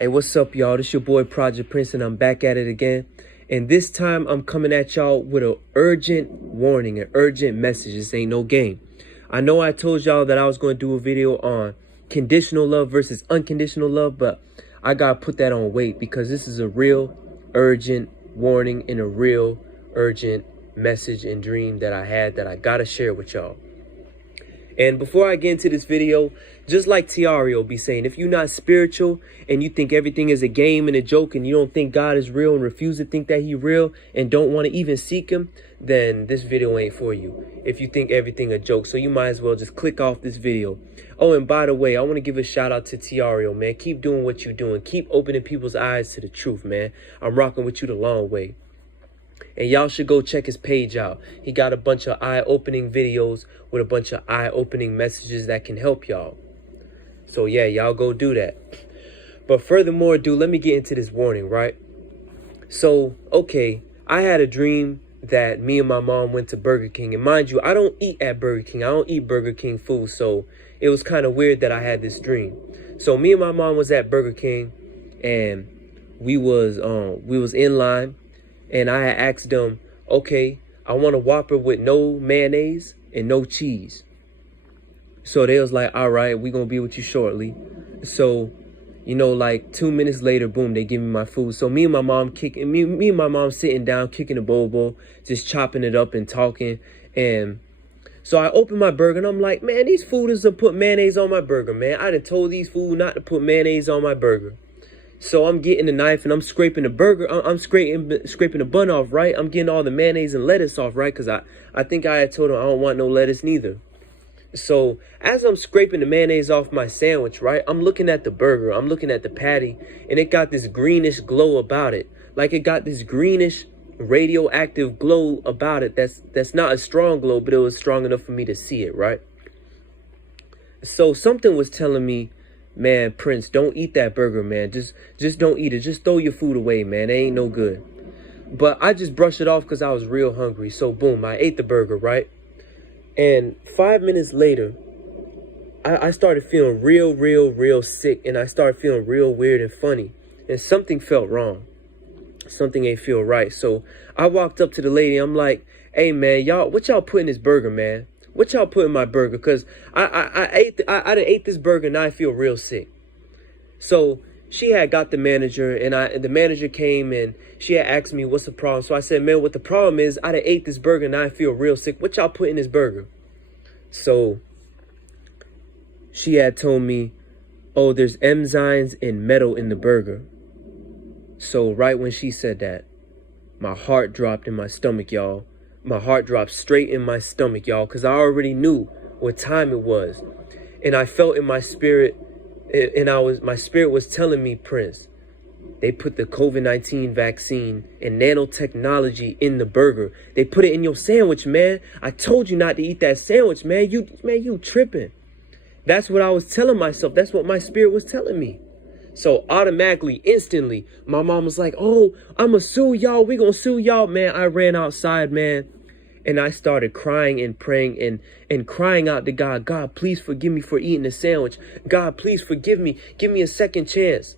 Hey, what's up, y'all? This your boy Project Prince, and I'm back at it again. And this time, I'm coming at y'all with an urgent warning, an urgent message. This ain't no game. I know I told y'all that I was going to do a video on conditional love versus unconditional love, but I got to put that on wait because this is a real urgent warning and a real urgent message and dream that I had that I got to share with y'all. And before I get into this video, just like Tiario be saying, if you're not spiritual and you think everything is a game and a joke and you don't think God is real and refuse to think that he real and don't want to even seek him, then this video ain't for you. If you think everything a joke, so you might as well just click off this video. Oh, and by the way, I want to give a shout out to Tiario, man. Keep doing what you're doing. Keep opening people's eyes to the truth, man. I'm rocking with you the long way. And y'all should go check his page out. He got a bunch of eye-opening videos with a bunch of eye-opening messages that can help y'all. So yeah, y'all go do that. But furthermore, dude, let me get into this warning, right? So, okay, I had a dream that me and my mom went to Burger King. And mind you, I don't eat at Burger King. I don't eat Burger King food. So it was kind of weird that I had this dream. So me and my mom was at Burger King and we was in line. And I had asked them, okay, I want a Whopper with no mayonnaise and no cheese. So they was like, all right, we gonna be with you shortly. So, you know, like 2 minutes later, boom, they give me my food. So me and my mom sitting down, kicking a bobo, just chopping it up and talking. And so I opened my burger and I'm like, man, these fooders have put mayonnaise on my burger, man. I done told these food not to put mayonnaise on my burger. So I'm getting the knife and I'm scraping the burger. I'm scraping the bun off, right? I'm getting all the mayonnaise and lettuce off, right? Because I think I had told him I don't want no lettuce neither. So as I'm scraping the mayonnaise off my sandwich, right? I'm looking at the burger. I'm looking at the patty. And it got this greenish glow about it. Like it got this greenish radioactive glow about it. That's not a strong glow, but it was strong enough for me to see it, right? So something was telling me, man, Prince, don't eat that burger, man. Just don't eat it. Just throw your food away, man. It ain't no good. But I just brushed it off because I was real hungry. So, boom, I ate the burger, right? And 5 minutes later, I started feeling real sick. And I started feeling real weird and funny. And something felt wrong. Something ain't feel right. So I walked up to the lady. I'm like, hey, man, what y'all put in this burger, man? What y'all put in my burger? Because I done ate this burger and I feel real sick. So she had got the manager and the manager came and she had asked me what's the problem. So I said, man, what the problem is, I done ate this burger and I feel real sick. What y'all put in this burger? So she had told me, oh, there's enzymes and metal in the burger. So right when she said that, my heart dropped in my stomach, y'all. My heart dropped straight in my stomach, y'all, because I already knew what time it was. And I felt in my spirit, and my spirit was telling me, Prince, they put the COVID-19 vaccine and nanotechnology in the burger. They put it in your sandwich, man. I told you not to eat that sandwich, man. You tripping. That's what I was telling myself. That's what my spirit was telling me. So automatically, instantly, my mom was like, oh, I'ma sue y'all. We gonna sue y'all, man. I ran outside, man. And I started crying and praying and crying out to God. God, please forgive me for eating the sandwich. God, please forgive me. Give me a second chance.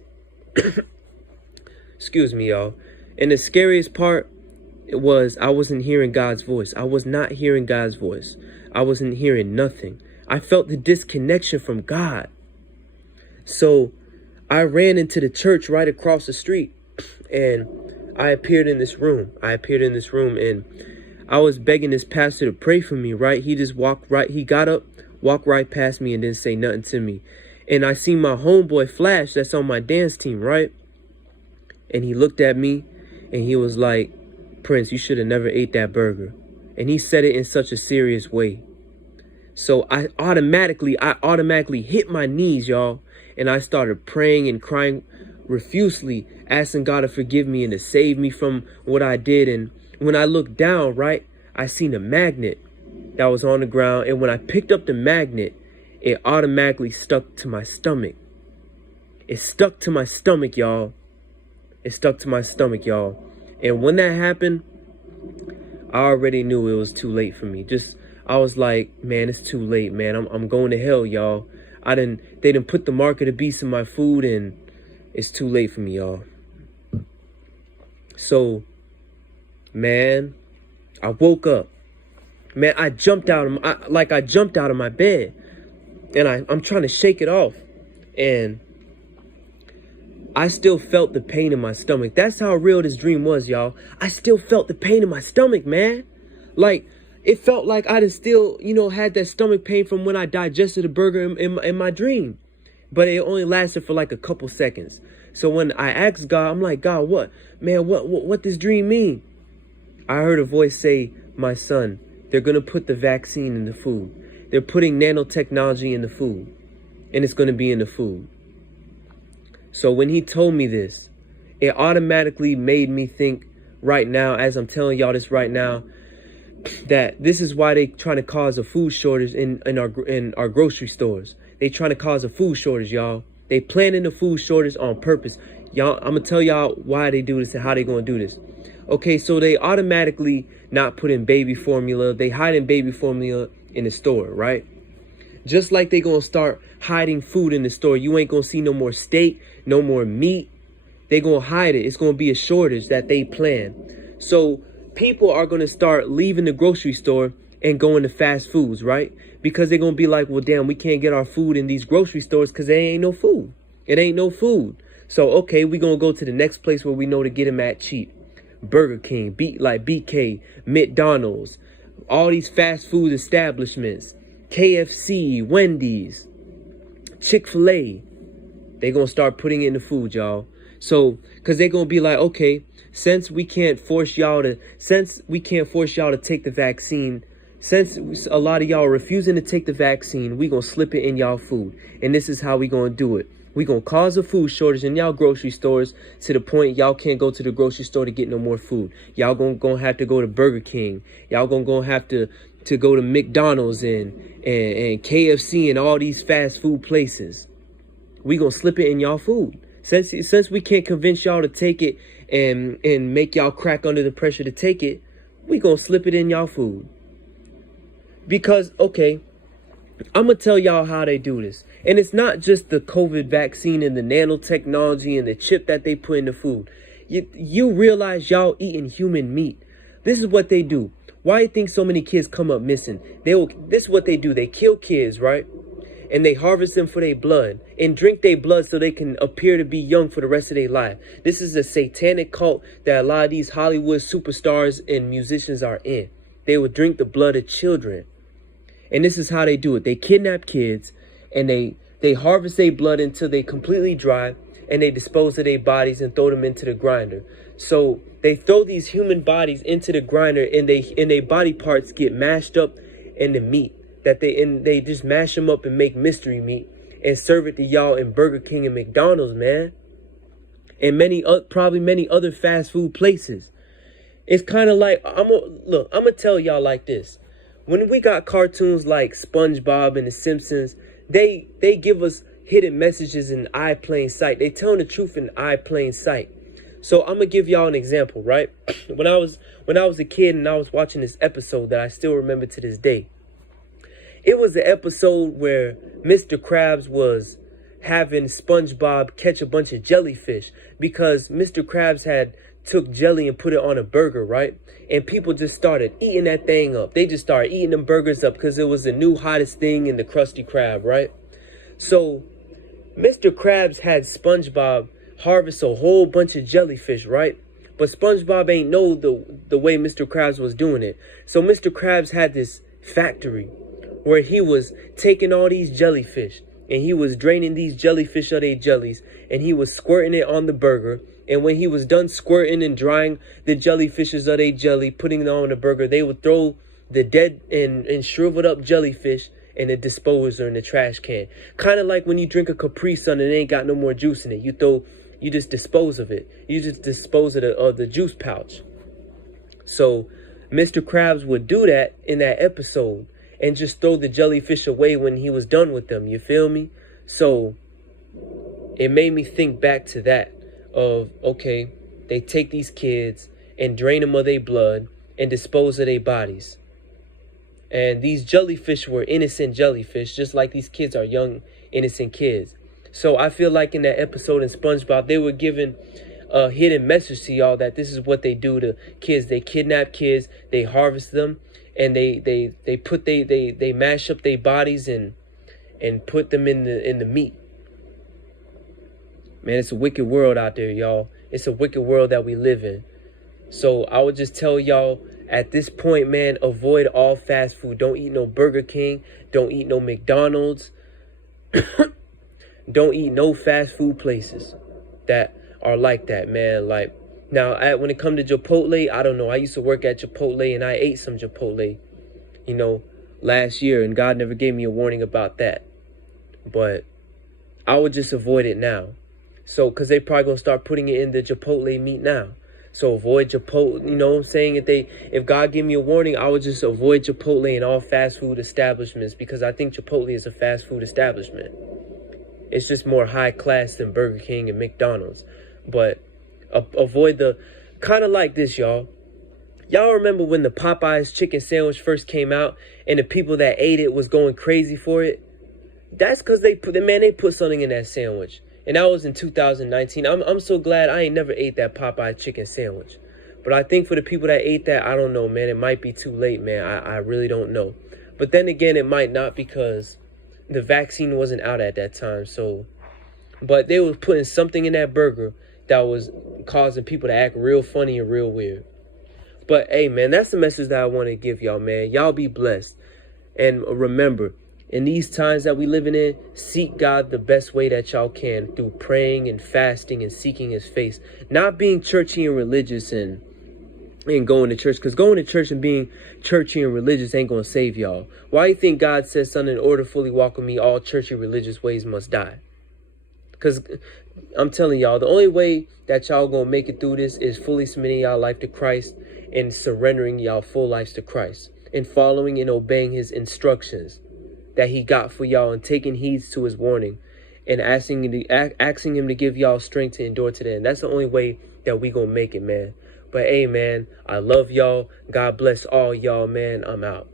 Excuse me, y'all. And the scariest part was I wasn't hearing God's voice. I was not hearing God's voice. I wasn't hearing nothing. I felt the disconnection from God. So I ran into the church right across the street and I appeared in this room. And I was begging this pastor to pray for me, right? He just he got up, walked right past me and didn't say nothing to me. And I seen my homeboy Flash that's on my dance team, right? And he looked at me and he was like, Prince, you should have never ate that burger. And he said it in such a serious way. So I automatically hit my knees, y'all. And I started praying and crying profusely, asking God to forgive me and to save me from what I did. And when I looked down, right, I seen a magnet that was on the ground. And when I picked up the magnet, it automatically stuck to my stomach. It stuck to my stomach, y'all. And when that happened, I already knew it was too late for me. I was like, man, it's too late, man. I'm going to hell, y'all. They done put the mark of the beast in my food, and It's too late for me, y'all. So, man, I woke up. Man, I jumped out of my bed, and I'm trying to shake it off, and I still felt the pain in my stomach. That's how real this dream was, y'all. I still felt the pain in my stomach, man. Like, it felt like I'd have still, had that stomach pain from when I digested a burger in my dream. But it only lasted for like a couple seconds. So when I asked God, I'm like, God, what? Man, what this dream mean? I heard a voice say, my son, they're going to put the vaccine in the food. They're putting nanotechnology in the food. And it's going to be in the food. So when he told me this, it automatically made me think right now, as I'm telling y'all this right now, that this is why they trying to cause a food shortage in our grocery stores. They trying to cause a food shortage, y'all. They planning the food shortage on purpose. Y'all, I'm going to tell y'all why they do this and how they going to do this. Okay, so they automatically not put in baby formula. They hiding baby formula in the store, right? Just like they going to start hiding food in the store. You ain't going to see no more steak, no more meat. They going to hide it. It's going to be a shortage that they plan. So people are going to start leaving the grocery store and going to fast foods, right? Because they're going to be like, well, damn, we can't get our food in these grocery stores because there ain't no food. It ain't no food. So, okay, we're going to go to the next place where we know to get them at cheap. Burger King, BK, McDonald's, all these fast food establishments, KFC, Wendy's, Chick-fil-A. They're going to start putting in the food, y'all. So, because they're going to be like, okay, since we can't force y'all to take the vaccine, since a lot of y'all are refusing to take the vaccine, we going to slip it in y'all food. And this is how we going to do it. We going to cause a food shortage in y'all grocery stores to the point y'all can't go to the grocery store to get no more food. Y'all going to have to go to Burger King. Y'all going to have to go to McDonald's and KFC and all these fast food places. We going to slip it in y'all food. Since we can't convince y'all to take it and make y'all crack under the pressure to take it, we going to slip it in y'all food. Because, okay, I'm going to tell y'all how they do this. And it's not just the COVID vaccine and the nanotechnology and the chip that they put in the food. You realize y'all eating human meat. This is what they do. Why do you think so many kids come up missing? This is what they do. They kill kids, right? And they harvest them for their blood and drink their blood so they can appear to be young for the rest of their life. This is a satanic cult that a lot of these Hollywood superstars and musicians are in. They will drink the blood of children. And this is how they do it. They kidnap kids and they harvest their blood until they completely dry, and they dispose of their bodies and throw them into the grinder. So they throw these human bodies into the grinder, and their body parts get mashed up in the meat. They just mash them up and make mystery meat and serve it to y'all in Burger King and McDonald's, man. And probably many other fast food places. It's kind of like, I'm gonna tell y'all like this. When we got cartoons like SpongeBob and The Simpsons, they give us hidden messages in eye plain sight. They telling the truth in eye plain sight. So I'm gonna give y'all an example, right? When I was a kid and I was watching this episode that I still remember to this day. It was the episode where Mr. Krabs was having SpongeBob catch a bunch of jellyfish because Mr. Krabs had took jelly and put it on a burger, right? And people just started eating that thing up. They just started eating them burgers up because it was the new hottest thing in the Krusty Krab, right? So Mr. Krabs had SpongeBob harvest a whole bunch of jellyfish, right? But SpongeBob ain't know the way Mr. Krabs was doing it. So Mr. Krabs had this factory where he was taking all these jellyfish and he was draining these jellyfish of their jellies and he was squirting it on the burger. And when he was done squirting and drying the jellyfishes of their jelly, putting it on the burger, they would throw the dead and shriveled up jellyfish in the disposer in the trash can. Kind of like when you drink a Capri Sun and it ain't got no more juice in it. You just dispose of it. You just dispose of the juice pouch. So Mr. Krabs would do that in that episode and just throw the jellyfish away when he was done with them. You feel me? So it made me think back to that of, okay, they take these kids and drain them of their blood and dispose of their bodies. And these jellyfish were innocent jellyfish, just like these kids are young, innocent kids. So I feel like in that episode in SpongeBob, they were giving a hidden message to y'all that this is what they do to kids. They kidnap kids, they harvest them, and they mash up their bodies and put them in the meat. Man, it's a wicked world out there, y'all. It's a wicked world that we live in. So I would just tell y'all at this point, man, avoid all fast food. Don't eat no Burger King. Don't eat no McDonald's. Don't eat no fast food places that are like that, man. Like, now, when it comes to Chipotle, I don't know. I used to work at Chipotle, and I ate some Chipotle, you know, last year, and God never gave me a warning about that. But I would just avoid it now. So, because they probably going to start putting it in the Chipotle meat now. So avoid Chipotle, you know what I'm saying? If God gave me a warning, I would just avoid Chipotle and all fast food establishments, because I think Chipotle is a fast food establishment. It's just more high class than Burger King and McDonald's. But avoid the, kind of like this, y'all. Y'all remember when the Popeyes chicken sandwich first came out and the people that ate it was going crazy for it? That's because they put something in that sandwich. And that was in 2019. I'm so glad I ain't never ate that Popeye chicken sandwich. But I think for the people that ate that, I don't know, man. It might be too late, man. I really don't know. But then again, it might not, because the vaccine wasn't out at that time. So, but they were putting something in that burger that was causing people to act real funny and real weird. But hey, man, that's the message that I want to give y'all, man. Y'all be blessed. And remember, in these times that we living in, seek God the best way that y'all can, through praying and fasting and seeking his face. Not being churchy and religious and going to church. Because going to church and being churchy and religious ain't going to save y'all. Why do you think God says, son, in order to fully walk with me, all churchy religious ways must die? Because I'm telling y'all, the only way that y'all going to make it through this is fully submitting y'all life to Christ and surrendering y'all full lives to Christ and following and obeying his instructions that he got for y'all and taking heed to his warning and asking him to give y'all strength to endure to the end. That's the only way that we gonna make it, man. But hey, man, I love y'all. God bless all y'all, man. I'm out.